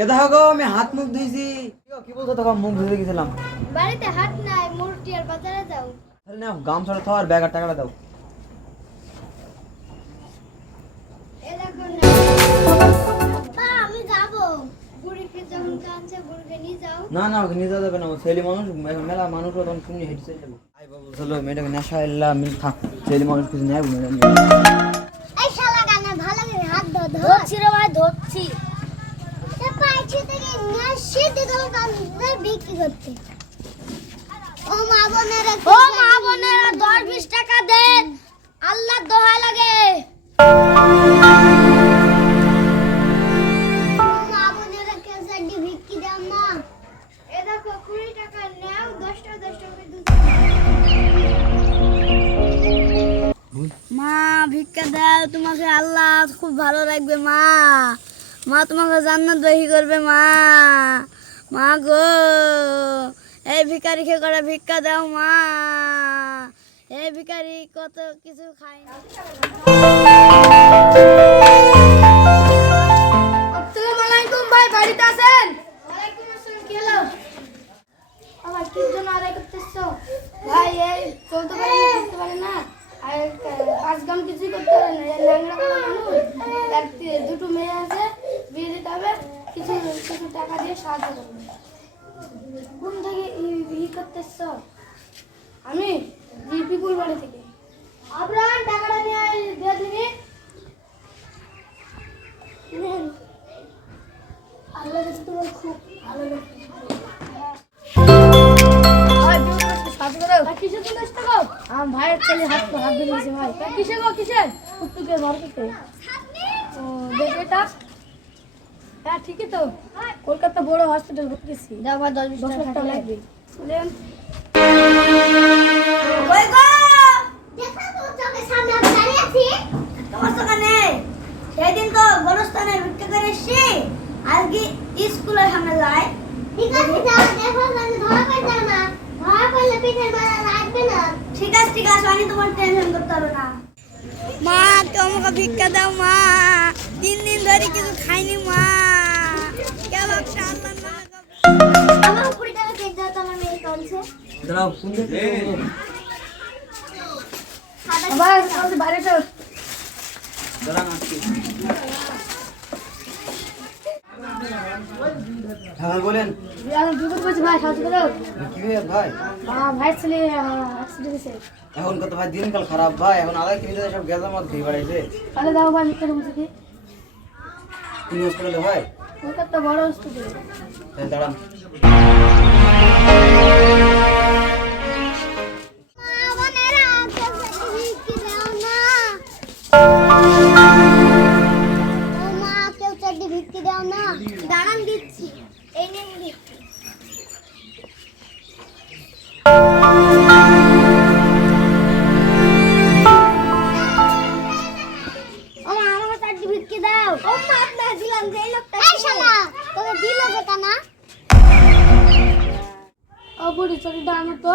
এ দেখো আমি হাত মুখ ধুইছি। কি বলছো তখন মুখ ধুতে গেছিলাম। বাড়িতে হাত নাই মুরটি আর বাজারে যাও। তাহলে নাও গামছাটা থাও আর ব্যাগ আর টাকাটা দাও। না। না না ওকে নিয়ে যাওয়া যাবে না ও ছেলে মানুষ মেলা মানুষ তখন তুমি হেঁটে চলে যাব। আই বাবু চলো মেয়েটাকে নেশা এল্লা মিল থাক ছেলে মানুষ কিছু নেয় ম্যাডাম এই শালা গানে ভালো করে হাত ধর। ধরছি রে ভাই ধরছি। থেকে কান্দে বিক্রি করতে। ও মা বোনেরা ও মা বোনেরা 10 20 টাকা দেন। আল্লাহ দোহাই লাগে। মা বোনেরা কেসে দি বিক্রি দাও না এ দেখো 20 টাকা নাও 10 টাকা 10 টাকা দুধ। মা ভিক্ষা দাও তোমাকে আল্লাহ খুব ভালো লাগবে মা। মা, তোমাকে জান্নাত বাহি করবে, মা। মা গো, এই ভিকারিকে করে ভিক্ষা দাও, মা। এই ভিকারি কত কিছু খায় না। সাহায্য করবে কোন থেকে ই- ই আমি জিপিকুল বাড়ি থেকে। আপনার টাকাটা নিয়ে দিয়ে দিবি। আল্লাহ তোমার খুব ভালো আমার ভাইয়ের ছেলে হাত হাত দিয়ে ভাই। কিসে গো কিসে টুকটুকে ভর করতে ও দেখে হ্যাঁ ঠিকই তো। কলকাতা বড় হসপিটাল গেছি। ভাই দশ বিশ লাখ টাকা লাগবে। সেদিন তো গোরস্থানে ভিক্ষা করে এসছি। আজকে স্কুলের সামনে যাই ঠিক আছে যাও দেখো আমি ধরা পড়ে না ধরা পড়লে পিঠের মালা লাগবে না। ঠিক আছে ঠিক আছে আমি তোমার টেনশন করতে হবে না। মা কেউ আমাকে ভিক্ষা দাও মা। তিন দিন ধরে কিছু খাইনি মা। দাঁড়াও কোন দিকে আবার বাইরে চল দাঁড়ান আসছি হ্যাঁ বলেন আমি বিপদ ভাই সাহায্য করো কি হয়ে ভাই ভাইয়ের ছেলে এখন কত ভাই দিনকাল খারাপ ভাই এখন আদায় কিনে সব গেজার মধ্যে বেড়াইছে তাহলে দাও ভাই মিথ্যা তুমি হসপিটালে ভাই? কলকাতা বড় স্টুডেন্ট দাঁড়ান। ভিক্ষে দাও। ও মা আপনার দিলাম যে এই লোকটা এই শালা তোকে দিল যে কানা ও বুড়ি তো।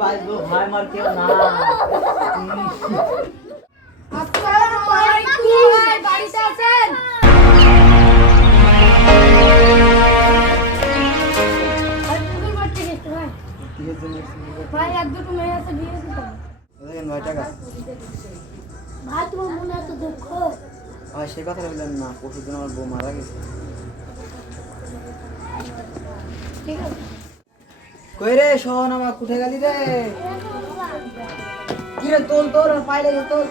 বাজবো। ভাই, মার কেউ না। আসসালামু আলাইকুম বাড়িতে আছেন ভাই পুকুর মারতে গেছে ভাই ভাই আর দুটো মেয়ে আছে বিয়ে দেখেন ভাই টাকা ভাই দুঃখ ভাই সে কথা বললেন না পরশু দিন আমার বউ মারা গেছে ঠিক আছে কই রে শোন আমার কুঠে গেলি রে? কি রে তোল তোর আর পায়ে লেগে তোল।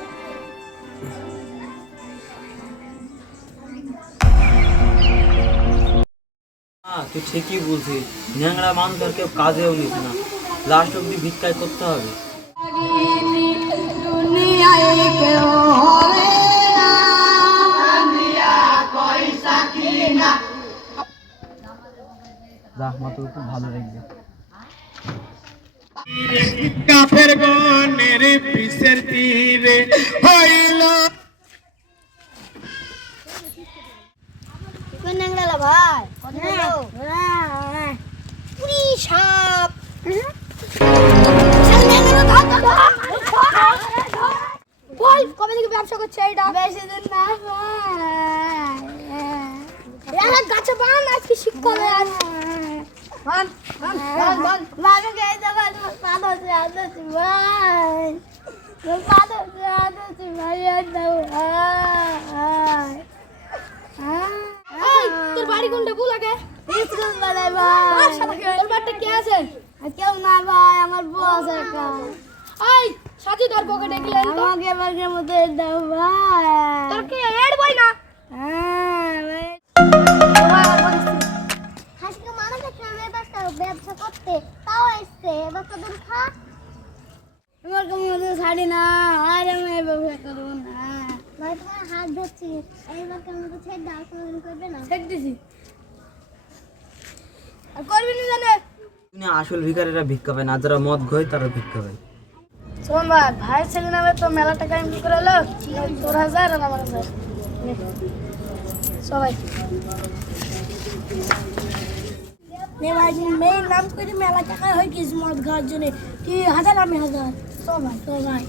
তুই ঠিকই বলছিস ন্যাংরা মানুষ আর কেউ কাজেও নিস না। লাস্ট অব্দি ভিক্ষায় করতে হবে। যাক মাত্র খুব ভালো লাগবে কাফের গনের পিসের তীরে হইল। ভাই? সাপ। বল কবে থেকে ব্যবসা করছে এইটা বেশি দিন না। এক গাছে বান আজকে শিক্ষা বান বান বান মানুষ এই ভাই। হচ্ছে ভাই তোর বাড়ি কোনটা বল আগে। স্কুল বাড়াই ভাই তোর বাড়িতে কে আছে? কেউ না ভাই আমার বস একা। এই সাথী তোর পকেটে গেলেন আমাকে এবারের মতো দাও ভাই। তোর কি এড বই না? হ্যাঁ। দিন মতো ছাড়ি না আর আমি ব্যবসা করব না ভাই তোমার হাত ধরছি এইবার কেমন তো ছেড়ে দাও কোনোদিন করবে না ছেড়ে দিছি আর করবি না জানে তুমি আসল ভিকারিরা ভিক্ষা পায় না, যারা মদ ঘয় তারা ভিক্ষা পায়। শোন ভাই ভাই ছেলে নামে তো মেলা টাকা এমনি করে এলো তোর হাজার আর আমার হাজার। সবাই। ভাই মেয়ের নাম করে মেলা টাকা হয়ে গেছে মদ খাওয়ার জন্য। তুই হাজার আমি হাজার? সবাই সবাই।